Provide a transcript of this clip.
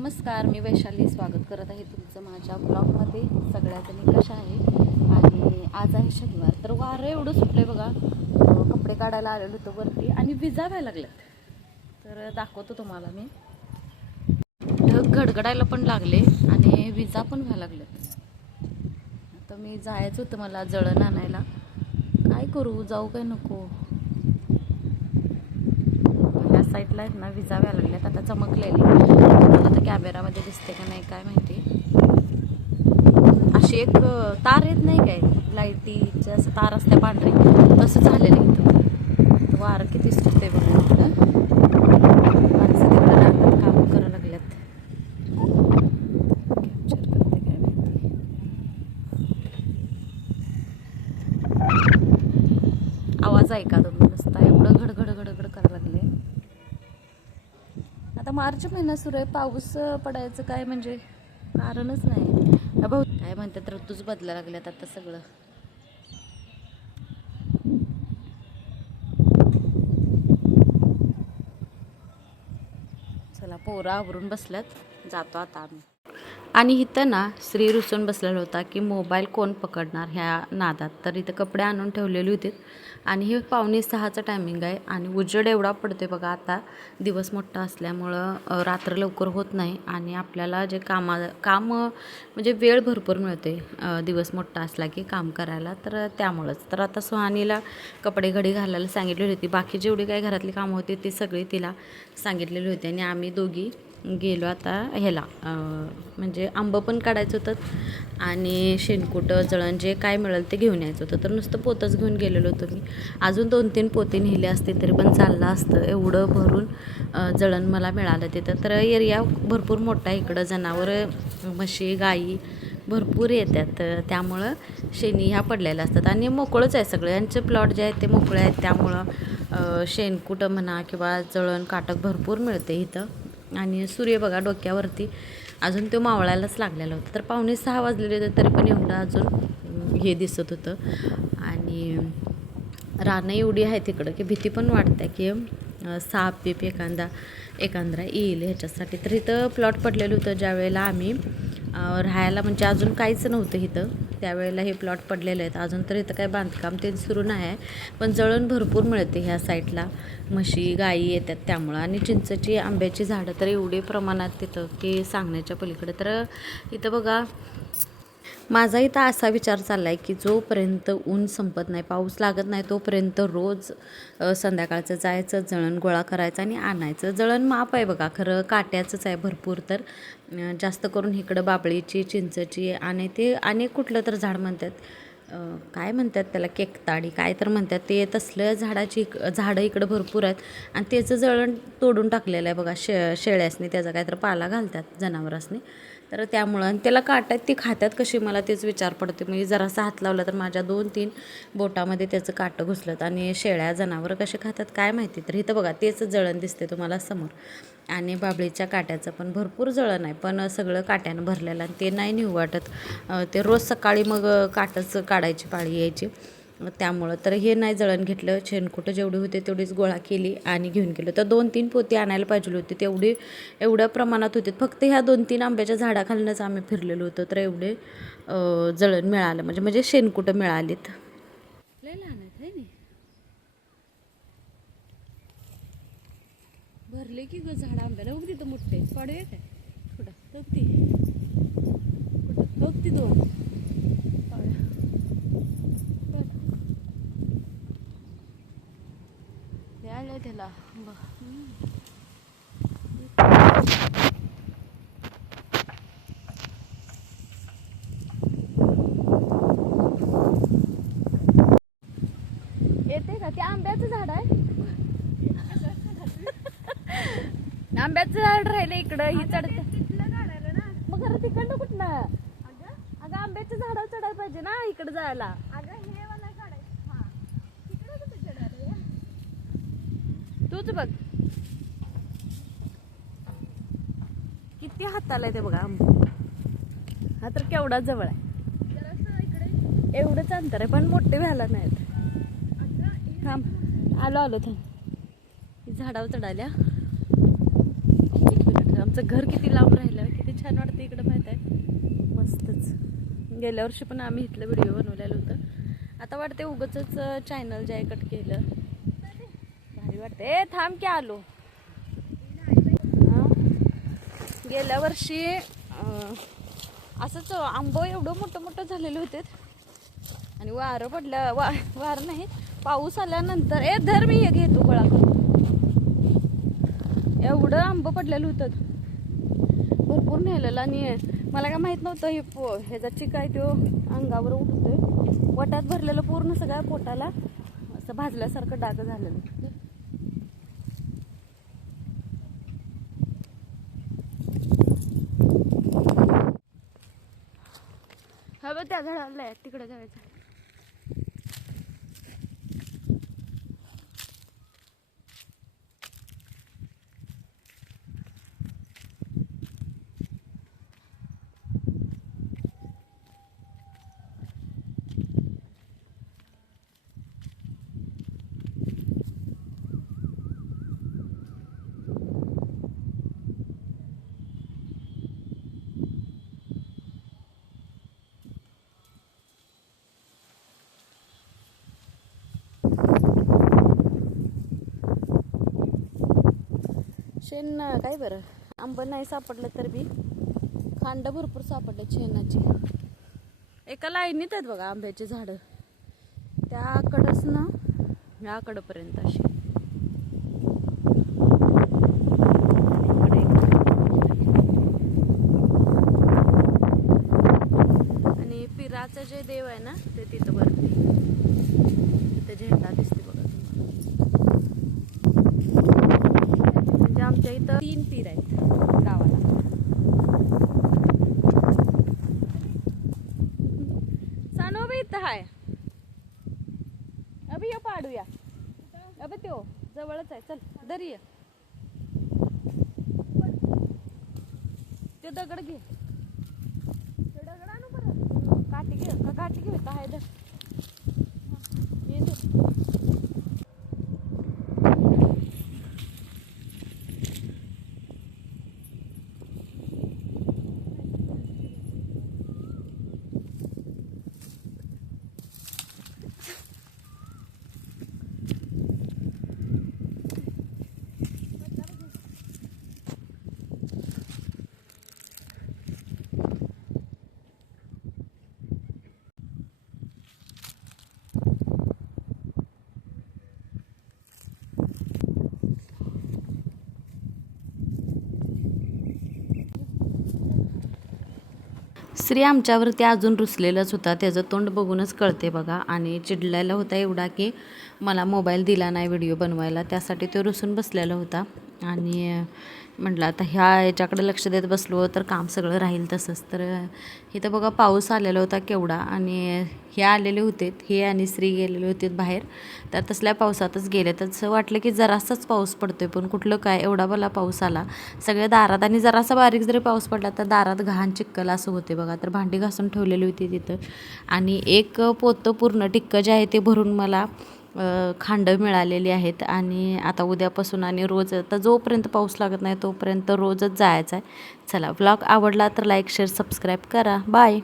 नमस्कार, मी वैशाली स्वागत करत आहे तुमचं माझ्या ब्लॉगमध्ये. सगळ्याजणी कशा आहे. आणि आज आहे शनिवार, तर वारं एवढं सुटलंय बघा. कपडे काढायला आलेलो होतो वरती आणि विजा व्हायला लागल्यात. तर दाखवतो तुम्हाला मी. ढग गडगडायला पण लागले आणि विजा पण व्हायला लागल्यात. आता मी जायचं होतं मला जळण आणायला. काय करू, जाऊ काय नको. या साईडला आहेत ना विजा व्हायला लागल्यात. आता चमकलेली मला तर कॅमेरामध्ये दिसते का नाही काय माहिती. अशी एक तार येत नाही काय लाईटीचे, असं तार असते पांढरी, तसं झालेलं इथं. वार किती सुटते बघा. माणसं तिकडे राहतात, काम करायला लागल्यात. कॅप्चर करते काय माहिती. आवाज ऐका तुम्ही नुसता, एवढं घडघड घडघड करायला लागले. आता मार्च महिना सुरू आहे, पाऊस पडायचं काय म्हणजे कारणच नाही. भाऊ काय म्हणतात, ऋतूच बदलायला लागल्यात आता सगळं. चला, पोरं आवरून बसल्यात, जातो आता आम्ही. आणि इथं ना श्री रुसून बसलेला होता की मोबाईल कोण पकडणार ह्या नादात. तर इथं कपडे आणून ठेवलेले होते आणि हे 5:45चं टायमिंग आहे आणि उजेड एवढा पडते बघा. आता दिवस मोठा असल्यामुळं रात्र लवकर होत नाही आणि आपल्याला जे काम म्हणजे वेळ भरपूर मिळते दिवस मोठा असला की काम करायला. तर त्यामुळंच तर आता सुहानीला कपडे घडी घालायला सांगितलेली होती. बाकी जेवढी काही घरातली कामं होती ती सगळी तिला सांगितलेली होती आणि आम्ही दोघी गेलो आता ह्याला, म्हणजे आंबं पण काढायचं होतं आणि शेणकुटं जळण जे काय मिळेल ते घेऊन यायचं होतं. तर नुसतं पोतच घेऊन गेलेलो होतो मी. अजून 2-3 पोते नेले असते तरी पण चाललं असतं. एवढं भरून जळण मला मिळालं तिथं. तर एरिया भरपूर मोठा आहे इकडं. जनावरं, म्हशी, गाई भरपूर येतात. त्यामुळं शेणी ह्या पडलेल्या असतात आणि मोकळंच आहे सगळं. यांचे प्लॉट जे आहेत ते मोकळे आहेत. त्यामुळं शेणकुटं म्हणा किंवा जळण काटक भरपूर मिळते इथं. आणि सूर्य बघा डोक्यावरती अजून तो मावळायलाच लागलेला होता. तर 5:45 वाजलेले होते तरी पण एवढं अजून हे दिसत होतं. आणि रानं एवढी आहे तिकडं की भीती पण वाटते की साप बीप एखादा येईल ह्याच्यासाठी. तर इथं प्लॉट पडलेलं होतं ज्या वेळेला आम्ही राहायला, म्हणजे अजून काहीच नव्हतं इथं त्यावेळेला हे प्लॉट पडलेले आहेत. अजून तर इथं काही बांधकाम ते सुरू नाही आहे, पण जळण भरपूर मिळते ह्या साईडला. म्हशी गाई येतात त्यामुळं. आणि चिंचेची आंब्याची झाडं तर एवढे प्रमाणात तिथं की सांगण्याच्या पलीकडे. तर इथं बघा, माझा इथं असा विचार चालला आहे की जोपर्यंत ऊन संपत नाही, पाऊस लागत नाही, तोपर्यंत रोज संध्याकाळचं जायचं, जळण गोळा करायचं आणि आणायचं. जळण माप आहे बघा, खरं काट्याचंच आहे भरपूर. तर जास्त करून इकडं बाबळीची, चिंचेची आणि ते अनेक कुठलं तर झाड म्हणतात, काय म्हणतात त्याला, केकताडी काय तर म्हणतात, ते तसलं झाडं इकडं भरपूर आहेत. आणि त्याचं जळण तोडून टाकलेलं आहे बघा शेळ्यासनी. त्याचा काय तर पाला घालतात जनावरांसनी. तर त्यामुळं आणि त्याला काटात ती खात्यात कशी, मला तेच विचार पडते. म्हणजे जरासा हात लावला तर माझ्या 2-3 बोटामध्ये त्याचं काटं घुसलं. आणि शेळ्या जनावरं कसे खातात काय माहिती. तर इथं बघा तेच जळण दिसते तुम्हाला समोर. आणि बाबळीच्या काट्याचं पण भरपूर जळण आहे, पण सगळं काट्यानं भरलेलं आणि ते नाही निव वाटत. ते रोज सकाळी मग काटच काढायची पाळी यायची. त्यामुळं तर हे नाही जळण घेतलं. शेणकुटं जेवढी होते तेवढीच गोळा केली आणि घेऊन गेलो. तर 2-3 पोती आणायला पाहिजे होती, एवढ्या प्रमाणात होते. फक्त ह्या 2-3 आंब्याच्या झाडाखालनंच आम्ही फिरलेलो होतो. तर एवढे जळण मिळालं, म्हणजे शेणकुटं मिळालीत. लय लहान आहेत है नी. भरले की ग झाड आंब्याला. बघ तिथं मोठे पडवे काय कुठं बघती, कुठं बघती दोन आले त्याला. येते का ते आंब्याचं झाड आहे. आंब्याचं झाड राहिलं इकडं. ही चढते मग खरं तिकडनं कुठनं. अगं आंब्याच्या झाडावर चढायला पाहिजे ना इकडं जायला. तूच बघ किती हाताला आहे ते बघा आंबा. हा तर केवढा जवळ आहे, एवढंच अंतर आहे, पण मोठे व्हायला नाहीत. थांब आलो थांब. झाडावर चढायला आमचं घर किती लांब राहिलं, किती छान वाटतं इकडं माहीत आहे. मस्तच. गेल्या वर्षी पण आम्ही इथलं व्हिडिओ बनवलेलं होतं. आता वाटते उगाचच चॅनल जे आहे कट केलं. भारी वाटतं. ए थांब की आलो. गेल्या वर्षी असंच आंबं एवढं मोठं मोठं झालेले होते आणि वारं पडलं, वारं नाही पाऊस आल्यानंतर धर मी हे घेतो गोळा करून. एवढं आंबं पडलेलं होतं, भरपूर नेलेलं. आणि मला काय माहित नव्हतं ह्याचा चिकाय तो अंगावर उठतोय. वटात भरलेलं पूर्ण सगळ्या पोटाला असं भाजल्यासारखं डाग झालेलं. हा बघ त्या झाडाला तिकडे जायचं. शेण काय बरं, आंबं नाही सापडलं तर बी खांड भरपूर सापडले शेणाची. एका लाईनीत आहेत बघा आंब्याची झाडं, त्याकडंच ना याकडंपर्यंत अशी. आणि पिराचं जे देव आहे ना ते तिथं वरती, तिथं झेंडा दिसते बघा तुम्हाला. म्हणजे आमच्या इथं 3 पीर आहेत गावाला. सानू बी इथं हाय. अभि ये पाडूया. अबे त्यो जवळच आहे, चल दरी ये. ते दगड घे, ते दगड आणू बरं. काठी घे का, काठी घे का, हाय धर. ये धर. श्री आमच्यावरती अजून रुसलेलाच होता, त्याचं तोंड बघूनच कळते बघा. आणि चिडलेला होता एवढा की मला मोबाईल दिला नाही व्हिडिओ बनवायला, त्यासाठी तो रुसून बसलेला होता. आणि म्हटलं आता याच्याकडे लक्ष देत बसलो तर काम सगळं राहील तसंच. तर इथं बघा पाऊस आलेला होता केवढा, आणि हे आलेले होते, हे आणि श्री गेलेले होते बाहेर. तर तसल्या पावसातच गेले, तर असं वाटलं की जरासाच पाऊस पडतोय, पण कुठलं काय एवढा भला पाऊस आला सगळ्या दारात. आणि जरासा बारीक जरी पाऊस पडला तर दारात घाण चिक्कल असं होते बघा. तर भांडी घासून ठेवलेली होती तिथं, आणि एक पोतं पूर्ण टिक्क जे आहे ते भरून मला खांड मिळालेली आहेत. आणि आता उद्यापासून आणि रोज, आता जोपर्यंत पाऊस लागत नाही तोपर्यंत रोजच जायचं आहे. चला, व्लॉग आवडला तर लाईक शेअर सबस्क्राईब करा. बाय.